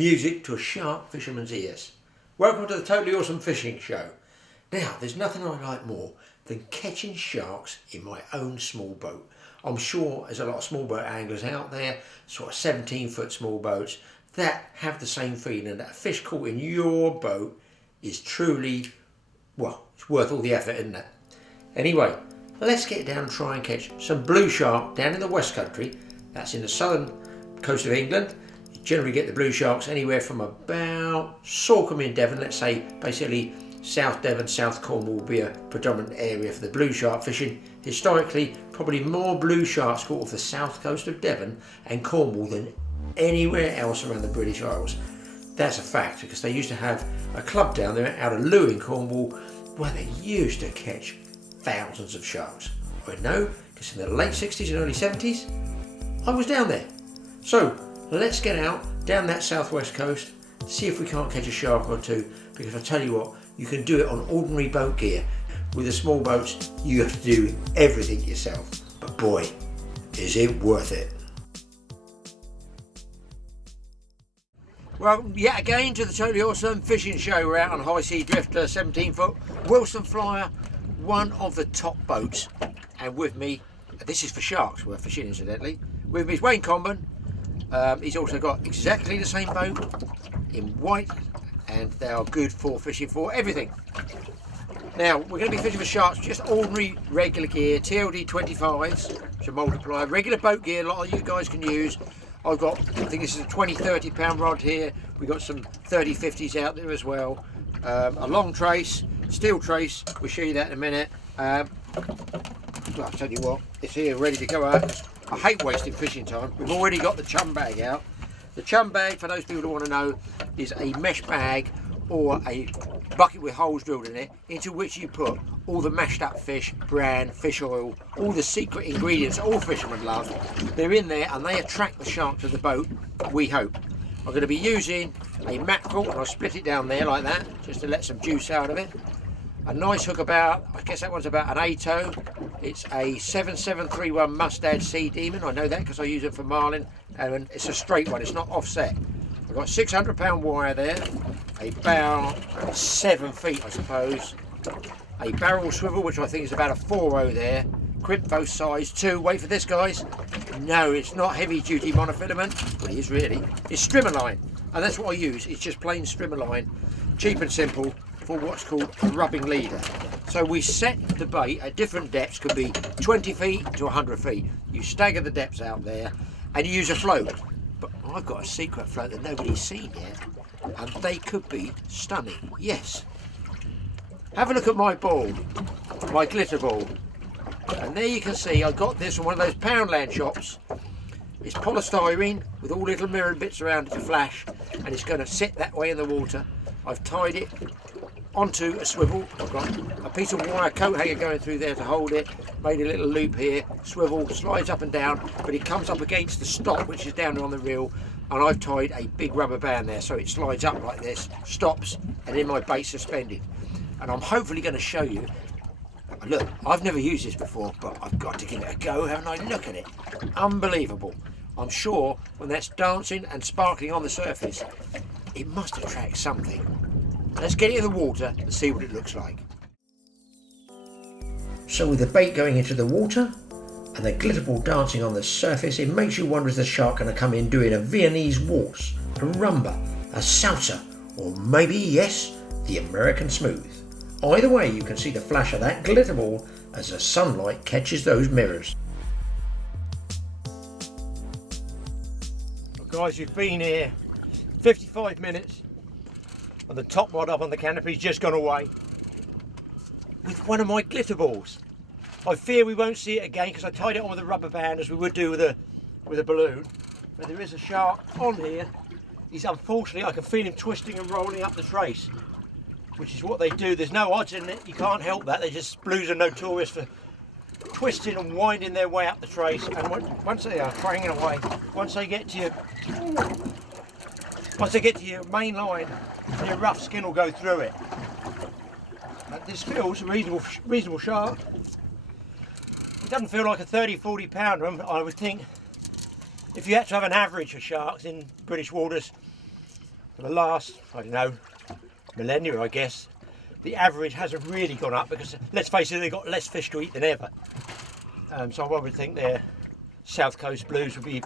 music to a sharp fisherman's ears. Welcome to the Totally Awesome Fishing Show. Now, there's nothing I like more than catching sharks in my own small boat. I'm sure there's a lot of small boat anglers out there, sort of 17-foot small boats, that have the same feeling that a fish caught in your boat is truly, well, it's worth all the effort, isn't it? Anyway, let's get down and try and catch some blue shark down in the West Country. That's in the southern coast of England. You generally get the blue sharks anywhere from about Sorkham in Devon, let's say basically South Devon, South Cornwall will be a predominant area for the blue shark fishing. Historically, probably more blue sharks caught off the south coast of Devon and Cornwall than anywhere else around the British Isles. That's a fact, because they used to have a club down there out of Lewes in Cornwall where they used to catch thousands of sharks. I know, because in the late 60s and early 70s, I was down there. So let's get out down that southwest coast, see if we can't catch a shark or two, because I tell you what, you can do it on ordinary boat gear. With the small boats, you have to do everything yourself. But boy, is it worth it. Well, yet again to the Totally Awesome Fishing Show. We're out on High Sea Drifter, 17-foot Wilson Flyer, one of the top boats. And with me, this is for sharks, we're fishing incidentally. With me is Wayne Comben. He's also got exactly the same boat in white, and they are good for fishing for everything. Now, we're going to be fishing for sharks, just ordinary regular gear, TLD 25s, to multiply, regular boat gear, a lot of you guys can use. I've got, I think this is a 20-30 pound rod here. We've got some 30-50s out there as well. A long trace, steel trace, we'll show you that in a minute. Well, I'll tell you what, it's here ready to go out. I hate wasting fishing time. We've already got the chum bag out. The chum bag, for those people who want to know, is a mesh bag or a bucket with holes drilled in it, into which you put all the mashed up fish, bran, fish oil, all the secret ingredients all fishermen love. They're in there and they attract the shark to the boat, we hope. I'm going to be using a mackerel, and I'll split it down there like that, just to let some juice out of it. A nice hook about, I guess that one's about an 8-0. It's a 7731 Mustad Sea Demon. I know that because I use it for marlin, and it's a straight one, it's not offset. I've got 600 pound wire there, about 7 feet I suppose, a barrel swivel which I think is about a 4-0 there, crimp both sides, 2, wait for this guys, no it's not heavy duty monofilament, well, it is really, it's strimmer line, and that's what I use, it's just plain strimmer line, cheap and simple, for what's called a rubbing leader. So we set the bait at different depths, could be 20 feet to 100 feet. You stagger the depths out there and you use a float. But I've got a secret float that nobody's seen yet, and they could be stunning, yes. Have a look at my ball, my glitter ball. And there you can see I got this from one of those Poundland shops. It's polystyrene with all little mirror bits around it to flash, and it's going to sit that way in the water. I've tied it onto a swivel. I've got a piece of wire coat hanger going through there to hold it, made a little loop here, swivel, slides up and down, but it comes up against the stop which is down on the reel, and I've tied a big rubber band there so it slides up like this, stops, and then my bait's suspended. And I'm hopefully going to show you, look, I've never used this before, but I've got to give it a go, haven't I? Look at it, unbelievable. I'm sure when that's dancing and sparkling on the surface, it must attract something. Let's get it in the water and see what it looks like. So with the bait going into the water and the glitter ball dancing on the surface, it makes you wonder, is the shark going to come in doing a Viennese waltz, a rumba, a salsa, or maybe, yes, the American smooth. Either way, you can see the flash of that glitter ball as the sunlight catches those mirrors. Well, guys, you've been here 55 minutes. And the top rod up on the canopy's just gone away with one of my glitter balls. I fear we won't see it again because I tied it on with a rubber band as we would do with a balloon. But there is a shark on here. He's unfortunately, I can feel him twisting and rolling up the trace, which is what they do. There's no odds in it, you can't help that. Blues are notorious for twisting and winding their way up the trace, and once they are hanging away, once they get to your main line, your rough skin will go through it. But this feels a reasonable shark. It doesn't feel like a 30-40 pounder. I would think if you had to have an average of sharks in British waters, for the last, I don't know, millennia I guess, the average hasn't really gone up because, let's face it, they've got less fish to eat than ever. So I would think their South Coast blues would be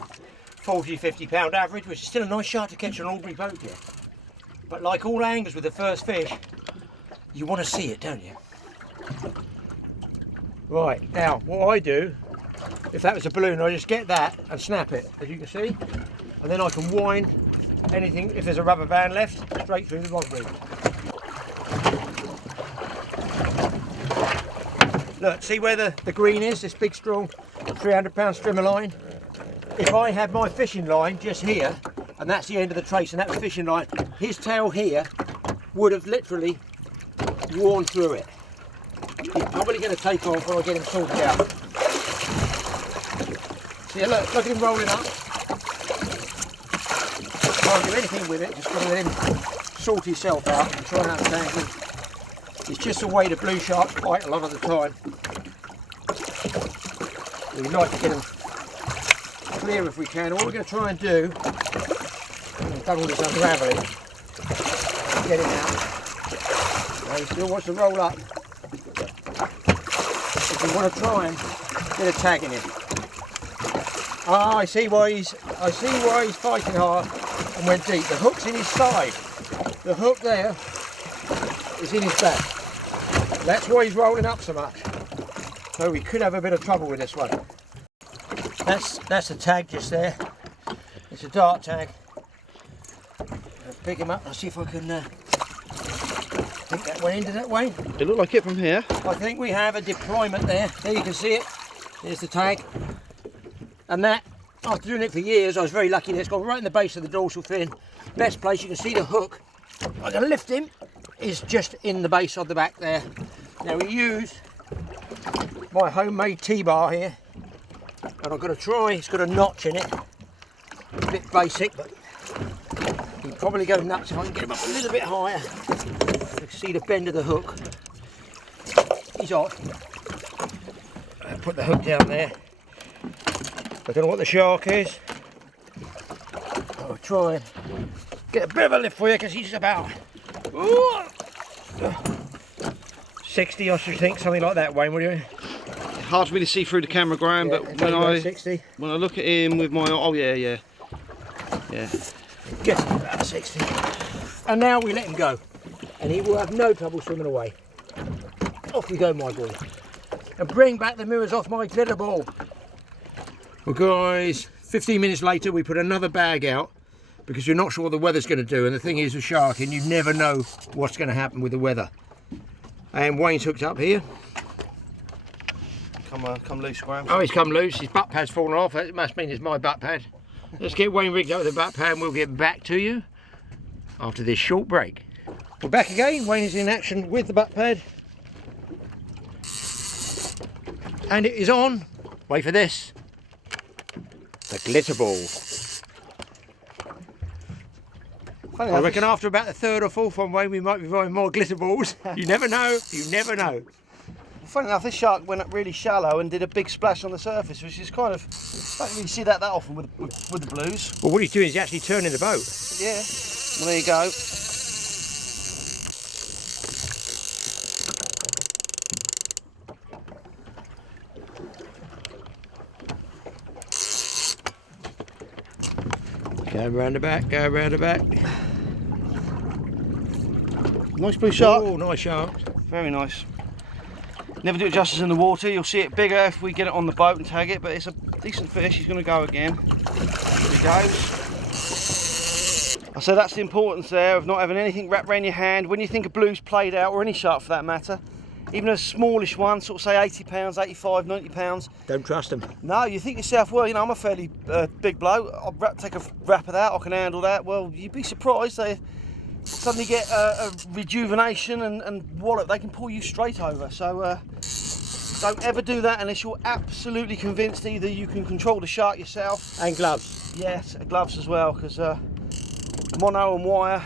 40, 50 pound average, which is still a nice shark to catch on an ordinary boat here. But like all anglers with the first fish, you want to see it, don't you? Right, now what I do, if that was a balloon, I just get that and snap it, as you can see, and then I can wind anything, if there's a rubber band left, straight through the rod rig. Look, see where the green is, this big strong 300 pound strimmer line? If I had my fishing line just here, and that's the end of the trace, and that's the fishing line, his tail here would have literally worn through it. He's probably going to take off when I get him sorted out. See, look at him rolling up. Can't do anything with it, just got to let him sort himself out and try and understand. It's just the way the blue sharks bite a lot of the time. We like to get them clear if we can. What we're going to try and do, I've done all this unravelling, get it out. Now he still wants to roll up. If we want to try and get a tag in him. Ah, I see why he's fighting hard and went deep. The hook's in his side. The hook there is in his back. That's why he's rolling up so much. So we could have a bit of trouble with this one. That's a tag just there. It's a dart tag. I'll pick him up. I'll see if I can. I think that went into that way. It looked like it from here. I think we have a deployment there. There you can see it. There's the tag. And that, after doing it for years, I was very lucky that it's gone right in the base of the dorsal fin. Best place, you can see the hook. I'm going to lift him. Is just in the base of the back there. Now we use my homemade T-bar here, and I'm going to try, it's got a notch in it, a bit basic, but he'd probably go nuts if I can get him up a little bit higher. You can see the bend of the hook. He's off. I'll put the hook down there. I don't know what the shark is. I'll try and get a bit of a lift for you because he's about 60, I should think, something like that, Wayne, would you? Hard for me to see through the camera, Graeme, Yeah, but when I 60. When I look at him with my, oh yeah. Guess about 60. And now we let him go, and he will have no trouble swimming away. Off we go, my boy. And bring back the mirrors off my glitter ball. Well, guys, 15 minutes later, we put another bag out because you're not sure what the weather's going to do. And the thing is with sharking, you never know what's going to happen with the weather. And Wayne's hooked up here. Come loose, Graeme. Oh, he's come loose. His butt pad's fallen off. It must mean it's my butt pad. Let's get Wayne rigged up with the butt pad and we'll get back to you after this short break. We're back again. Wayne is in action with the butt pad. And it is on. Wait for this. The glitter ball. I reckon after about the third or fourth one, Wayne, we might be buying more glitter balls. You never know. You never know. Funny enough, this shark went up really shallow and did a big splash on the surface, which is kind of, I don't really see that often with the blues. Well, what he's doing is he's actually turning the boat. Yeah, well there you go. Go round the back, go round the back. Nice blue shark. Oh, nice shark. Very nice. Never do it justice in the water. You'll see it bigger if we get it on the boat and tag it, but it's a decent fish. He's going to go again. Here he goes. I say that's the importance there of not having anything wrapped around your hand. When you think a blue's played out, or any shark for that matter, even a smallish one, sort of say 80 pounds, 85, 90 pounds. Don't trust them. No, you think yourself, well, you know, I'm a fairly big bloke. I'll take a wrap of that, I can handle that. Well, you'd be surprised. They suddenly get a rejuvenation and wallop. They can pull you straight over. So don't ever do that unless you're absolutely convinced either you can control the shark yourself. And gloves. Yes, gloves as well, because mono and wire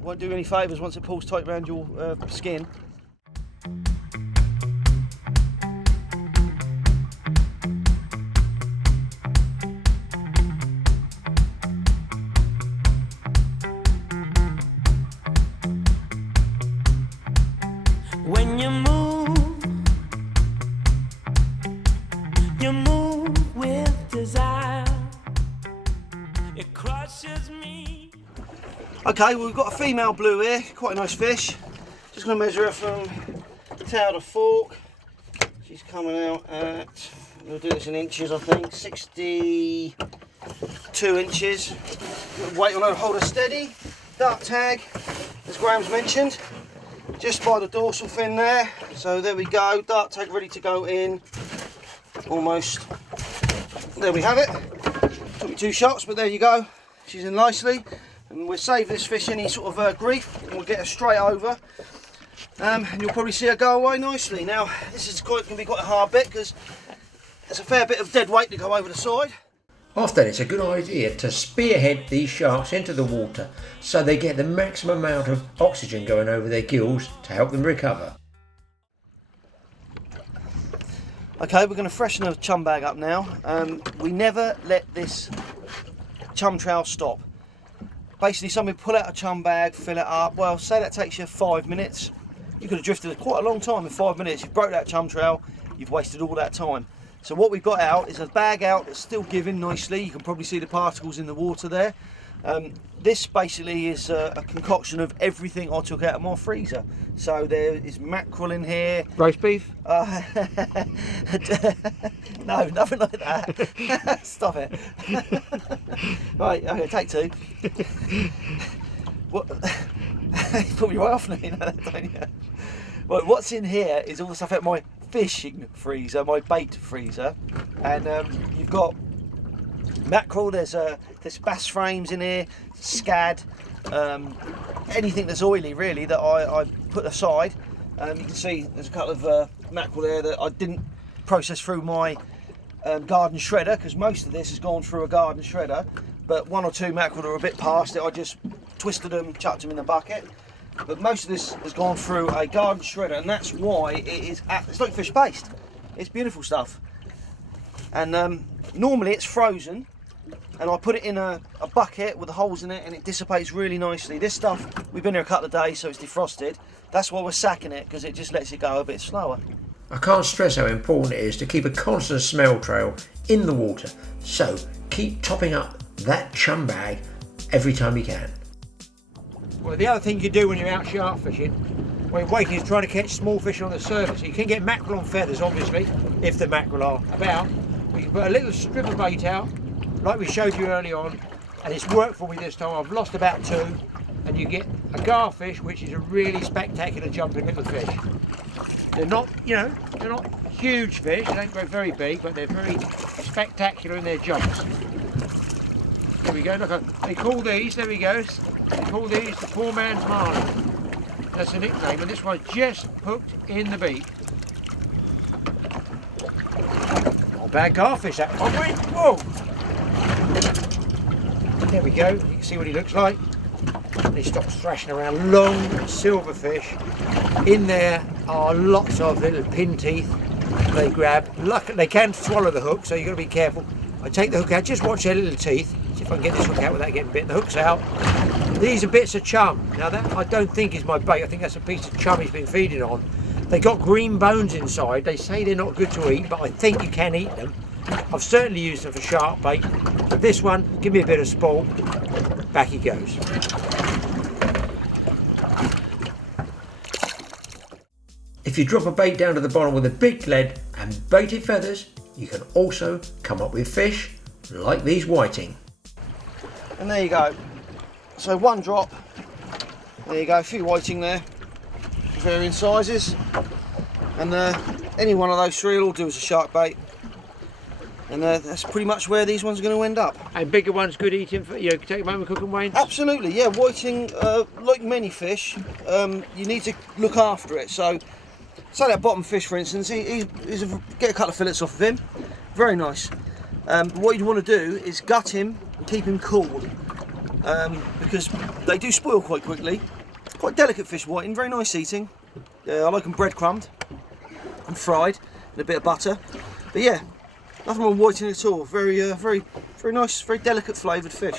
won't do any favours once it pulls tight around your skin. Okay, well, we've got a female blue here, quite a nice fish. Just going to measure her from tail to fork. She's coming out at, we'll do this in inches I think, 62 inches. Weight on her, hold her steady. Dark tag, as Graham's mentioned, just by the dorsal fin there. So there we go, dark tag ready to go in, almost. There we have it. Took me 2 shots, but there you go. She's in nicely. And we'll save this fish any sort of grief, and we'll get her straight over. And you'll probably see her go away nicely. Now, this is going to be quite a hard bit because there's a fair bit of dead weight to go over the side. Often it's a good idea to spearhead these sharks into the water so they get the maximum amount of oxygen going over their gills to help them recover. Okay, we're going to freshen the chum bag up now. We never let this chum trail stop. Basically, somebody pull out a chum bag, fill it up. Well, say that takes you 5 minutes. You could have drifted quite a long time in 5 minutes. You've broke that chum trail, you've wasted all that time. So what we've got out is a bag out that's still giving nicely. You can probably see the particles in the water there. This basically is a concoction of everything I took out of my freezer. So there is mackerel in here. Roast beef? No, nothing like that. Stop it. Right, okay, take 2. What? You put me right off now, you know that, don't you? Well, what's in here is all the stuff out my fishing freezer, my bait freezer, and you've got mackerel. There's bass frames in here, scad, anything that's oily really that I put aside. You can see there's a couple of mackerel there that I didn't process through my garden shredder, because most of this has gone through a garden shredder, but 1 or 2 mackerel that are a bit past it, I just twisted them, chucked them in the bucket. But most of this has gone through a garden shredder, and that's why it's like fish paste. It's beautiful stuff. And normally it's frozen, and I put it in a bucket with the holes in it, and it dissipates really nicely. This stuff, we've been here a couple of days, so it's defrosted. That's why we're sacking it, because it just lets it go a bit slower. I can't stress how important it is to keep a constant smell trail in the water, so keep topping up that chum bag every time you can. Well, the other thing you do when you're out shark fishing, when you're waiting, is trying to catch small fish on the surface. You can get mackerel on feathers, obviously, if the mackerel are about. But you can put a little strip of bait out, like we showed you early on, and it's worked for me this time. I've lost about 2, and you get a garfish, which is a really spectacular jumping little fish. They're not, you know, they're not huge fish. They don't grow very big, but they're very spectacular in their jumps. There we go, look, they call these, there we go, they call these the poor man's marlin. That's the nickname, and this one's just hooked in the beak. Not a bad garfish that one, wait, whoa! There we go, you can see what he looks like. And he stops thrashing around, long silverfish. In there are lots of little pin teeth they grab. Luckily, they can swallow the hook, so you've got to be careful. I take the hook out, just watch their little teeth. See if I can get this hook out without getting bit. The hook's out. These are bits of chum. Now that I don't think is my bait. I think that's a piece of chum he's been feeding on. They got green bones inside. They say they're not good to eat, but I think you can eat them. I've certainly used them for shark bait. But this one, give me a bit of spoil. Back he goes. If you drop a bait down to the bottom with a big lead and baited feathers, you can also come up with fish like these whiting. And there you go. So 1 drop. There you go, a few whiting there, varying sizes. And any one of those 3 will do as a shark bait. And that's pretty much where these ones are going to end up. And bigger ones good eating for you. Take them home and cook them, Wayne? Absolutely, yeah. Whiting, like many fish, you need to look after it. So, say that bottom fish, for instance, get a couple of fillets off of him. Very nice. What you'd want to do is gut him and keep him cool, because they do spoil quite quickly. Quite delicate fish, whiting, very nice eating. I like them breadcrumbed and fried with a bit of butter. But yeah, nothing wrong with whiting at all. Very nice, very delicate flavoured fish.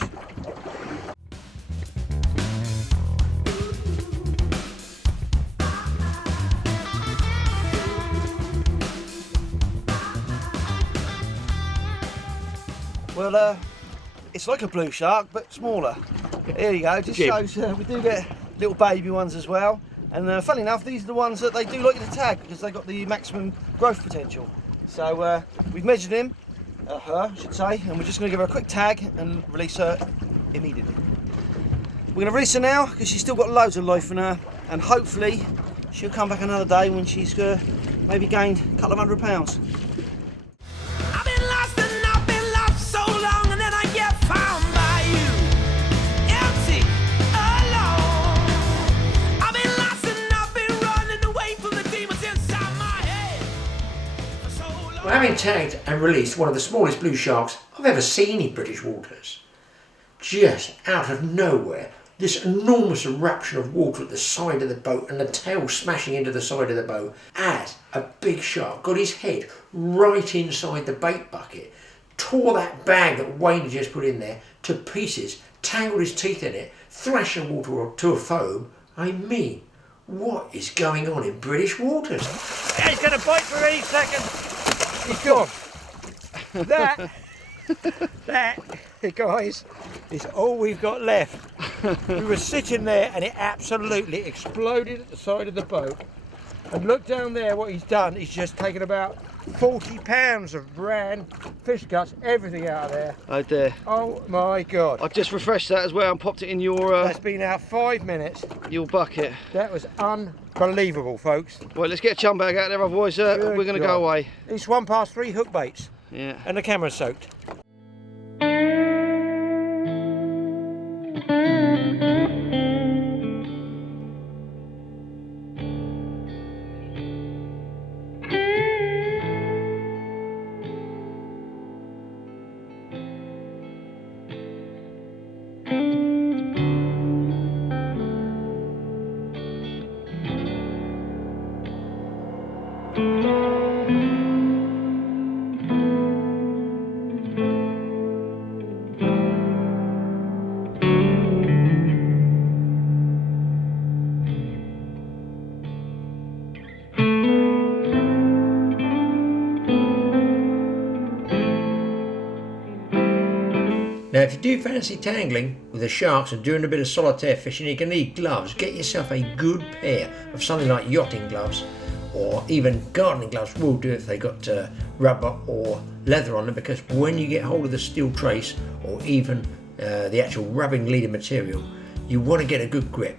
Well, it's like a blue shark, but smaller. Here you go, just shows we do get little baby ones as well. And funny enough, these are the ones that they do like to tag because they've got the maximum growth potential. So we've measured him, her I should say, and we're just going to give her a quick tag and release her immediately. We're going to release her now because she's still got loads of life in her, and hopefully she'll come back another day when she's maybe gained a couple of £100. Well, having tagged and released one of the smallest blue sharks I've ever seen in British waters, just out of nowhere, this enormous eruption of water at the side of the boat and the tail smashing into the side of the boat as a big shark got his head right inside the bait bucket, tore that bag that Wayne had just put in there to pieces, tangled his teeth in it, thrashed the water to a foam. I mean, what is going on in British waters? He's going to bite for any second. He's gone. That, guys, is all we've got left. We were sitting there and it absolutely exploded at the side of the boat. And look down there, what he's done, he's just taken about 40 pounds of bran, fish guts, everything out of there. Oh dear. Oh my God. I've just refreshed that as well and popped it in your... That's been out 5 minutes. Your bucket. That was unbelievable, folks. Well, let's get a chum bag out there, otherwise we're going to go away. It's 1 past 3 hook baits. Yeah. And the camera's soaked. Now, if you do fancy tangling with the sharks and doing a bit of solitaire fishing, you can need gloves. Get yourself a good pair of something like yachting gloves, or even gardening gloves will do if they got rubber or leather on them, because when you get hold of the steel trace or even the actual rubbing leader material, you want to get a good grip.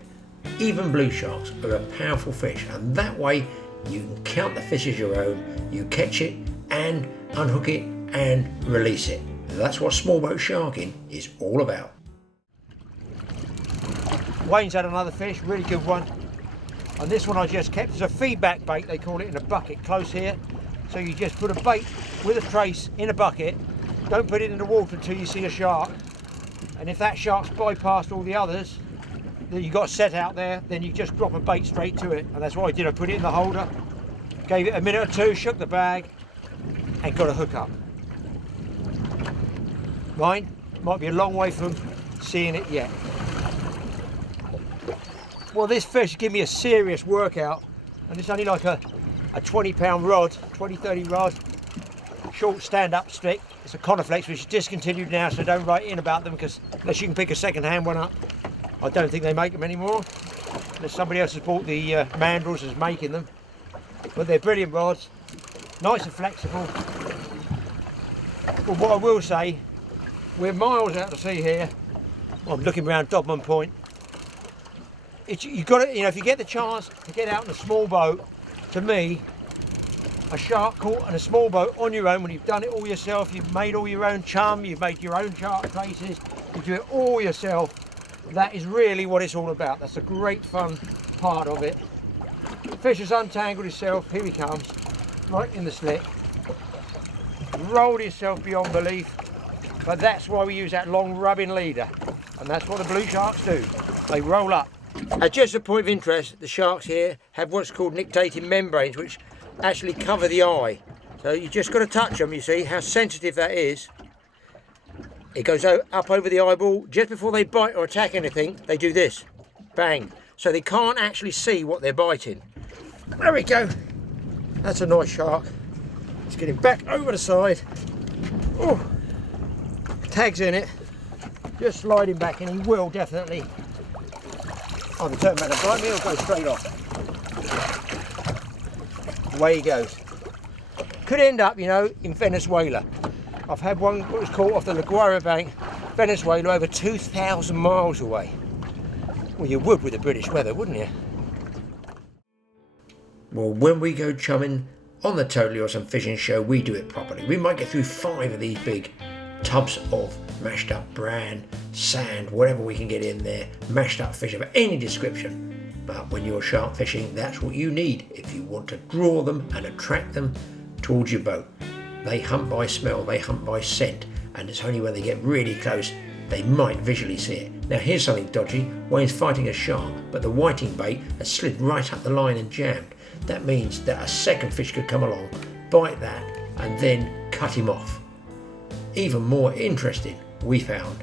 Even blue sharks are a powerful fish, and that way you can count the fish as your own, you catch it and unhook it and release it. That's what small boat sharking is all about. Wayne's had another fish, really good one. And this one I just kept as a feedback bait, they call it, in a bucket close here. So you just put a bait with a trace in a bucket, don't put it in the water until you see a shark. And if that shark's bypassed all the others that you got set out there, then you just drop a bait straight to it. And that's what I did, I put it in the holder, gave it a minute or two, shook the bag and got a hook up. Mine might be a long way from seeing it yet. Well, this fish gave me a serious workout, and it's only like a 20-pound rod, 20-30 rod, short stand-up stick. It's a Coniflex, which is discontinued now, so don't write in about them, because unless you can pick a second-hand one up, I don't think they make them anymore. Unless somebody else has bought the mandrels as making them. But they're brilliant rods, nice and flexible. But what I will say, we're miles out to sea here. Well, I'm looking around Dodman Point. You've got to, if you get the chance to get out in a small boat, to me, a shark caught in a small boat on your own, when you've done it all yourself, you've made all your own chum, you've made your own shark traces, you do it all yourself, that is really what it's all about. That's a great fun part of it. The fish has untangled himself, here he comes, right in the slit. Rolled himself beyond belief. But that's why we use that long rubbing leader, and that's what the blue sharks do. They roll up. Just a point of interest, the sharks here have what's called nictitating membranes, which actually cover the eye. So you just got to touch them. You see how sensitive that is. It goes up over the eyeball. Just before they bite or attack anything, they do this, bang. So they can't actually see what they're biting. There we go. That's a nice shark. Let's get him back over the side. Oh. Tags in it, Just slide him back and he will definitely either turn back and bite me or go straight off. Away he goes. Could end up, you know, in Venezuela. I've had one that was caught off the La Guaira bank, Venezuela, over 2,000 miles away. Well, you would with the British weather, wouldn't you? Well, when we go chumming on the Totally Awesome Fishing Show, we do it properly. We might get through 5 of these big tubs of mashed up bran, sand, whatever we can get in there, mashed up fish of any description. But when you're shark fishing, that's what you need if you want to draw them and attract them towards your boat. They hunt by smell, they hunt by scent, and it's only when they get really close they might visually see it. Now here's something dodgy. Wayne's fighting a shark, but the whiting bait has slid right up the line and jammed. That means that a second fish could come along, bite that, and then cut him off. Even more interesting, we found.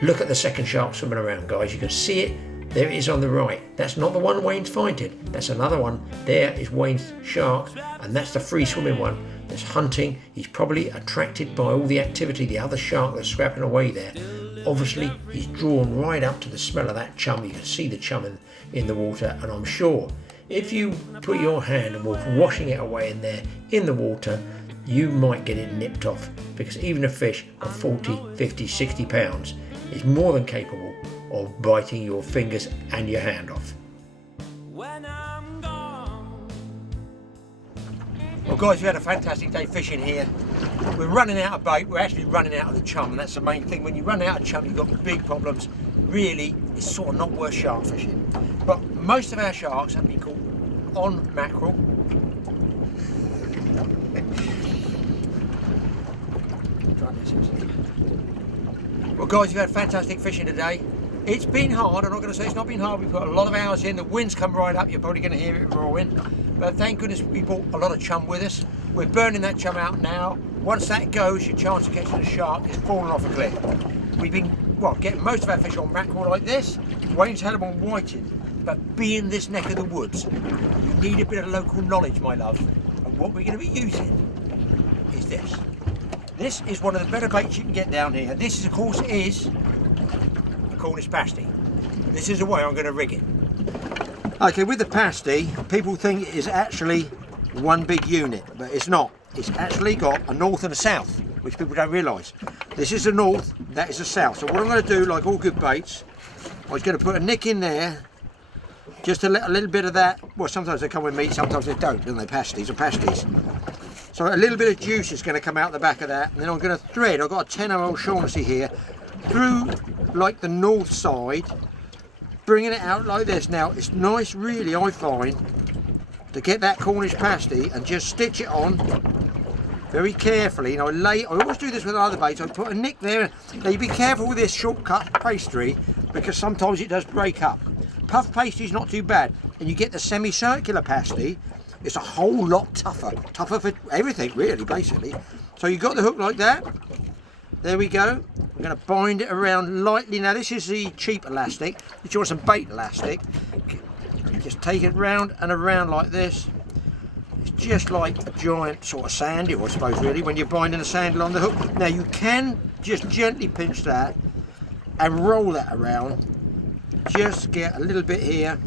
Look at the second shark swimming around, guys. You can see it. There it is on the right. That's not the one Wayne's fighting. That's another one. There is Wayne's shark, and that's the free swimming one that's hunting. He's probably attracted by all the activity, the other shark that's scrapping away there. Obviously, he's drawn right up to the smell of that chum. You can see the chum in the water, and I'm sure if you put your hand and were washing it away in there in the water, you might get it nipped off, because even a fish of 40, 50, 60 pounds is more than capable of biting your fingers and your hand off. Well guys, we had a fantastic day fishing here. We're running out of bait, we're actually running out of the chum, and that's the main thing. When you run out of chum, you've got big problems. Really, it's sort of not worth shark fishing. But most of our sharks have been caught on mackerel. Well guys, we've had fantastic fishing today. It's been hard, I'm not going to say it's not been hard. We've put a lot of hours in, the wind's come right up, you're probably going to hear it roaring. But thank goodness we brought a lot of chum with us. We're burning that chum out now. Once that goes, your chance of catching a shark is falling off a cliff. We've been, well, getting most of our fish on mackerel like this. Wayne's had them on whiting. But being this neck of the woods, you need a bit of local knowledge, my love. And what we're going to be using is this. This is one of the better baits you can get down here. This, of course, is a Cornish pasty. This is the way I'm going to rig it. Okay, with the pasty, people think it is actually one big unit, but it's not. It's actually got a north and a south, which people don't realise. This is the north, that is the south. So what I'm going to do, like all good baits, I'm just going to put a nick in there, just to let a little bit of that, well, sometimes they come with meat, sometimes they don't they? Pasties are pasties. So a little bit of juice is going to come out the back of that, and then I'm going to thread, I've got a 10mm Shaughnessy here, through like the north side, bringing it out like this. Now it's nice really, I find, to get that Cornish pasty and just stitch it on very carefully. You know, I always do this with other baits. I put a nick there. Now you be careful with this shortcut pastry, because sometimes it does break up. Puff pastry is not too bad, and you get the semicircular pasty. It's a whole lot tougher for everything really, basically. So you got the hook like that. There we go. I'm going to bind it around lightly. Now this is the cheap elastic. If you want some bait elastic, just take it round and around like this. It's just like a giant sort of sandy, I suppose, really, when you're binding a sandal on the hook. Now you can just gently pinch that and roll that around. Just get a little bit here.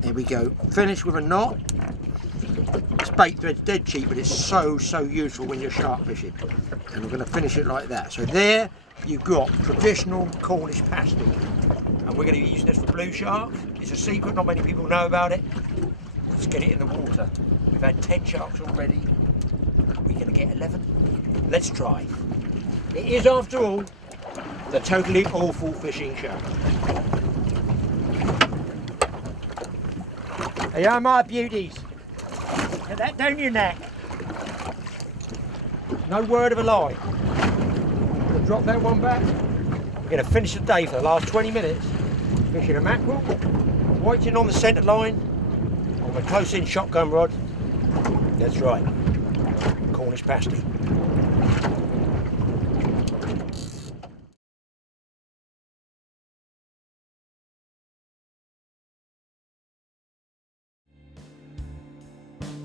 There we go. Finish with a knot. This bait thread's dead cheap, but it's so useful when you're shark fishing. And we're going to finish it like that. So there you've got traditional Cornish pasty, and we're going to be using this for blue shark. It's a secret, not many people know about it. Let's get it in the water. We've had 10 sharks already. We're going to get 11. Let's try. It is, after all, the Totally Awful Fishing Show. They are my beauties. Get that down your neck. No word of a lie. I'm going to drop that one back. We're going to finish the day for the last 20 minutes fishing a mackerel, whiting on the centre line, on the close-in shotgun rod. That's right, Cornish pasty.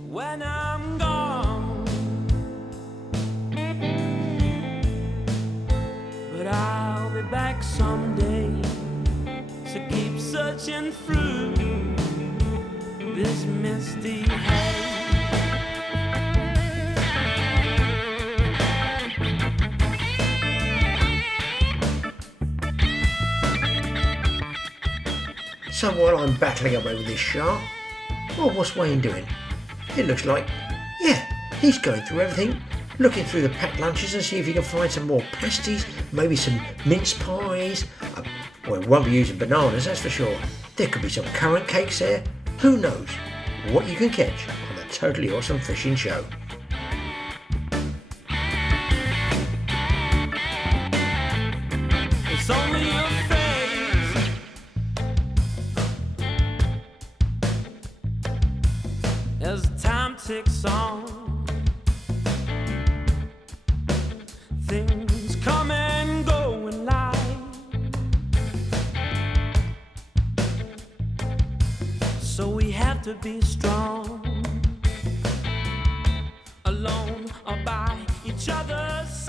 When I'm gone, but I'll be back. searching through this misty haze. So while I'm battling away with this shark, well, what's Wayne doing? It looks like, yeah, he's going through everything, looking through the packed lunches and see if he can find some more pasties, maybe some mince pies. Well, he won't be using bananas, that's for sure. There could be some currant cakes there. Who knows what you can catch on the Totally Awesome Fishing Show. It's only a phase. As time ticks on, things come and go in life. So we have to be strong, alone or by each other's side.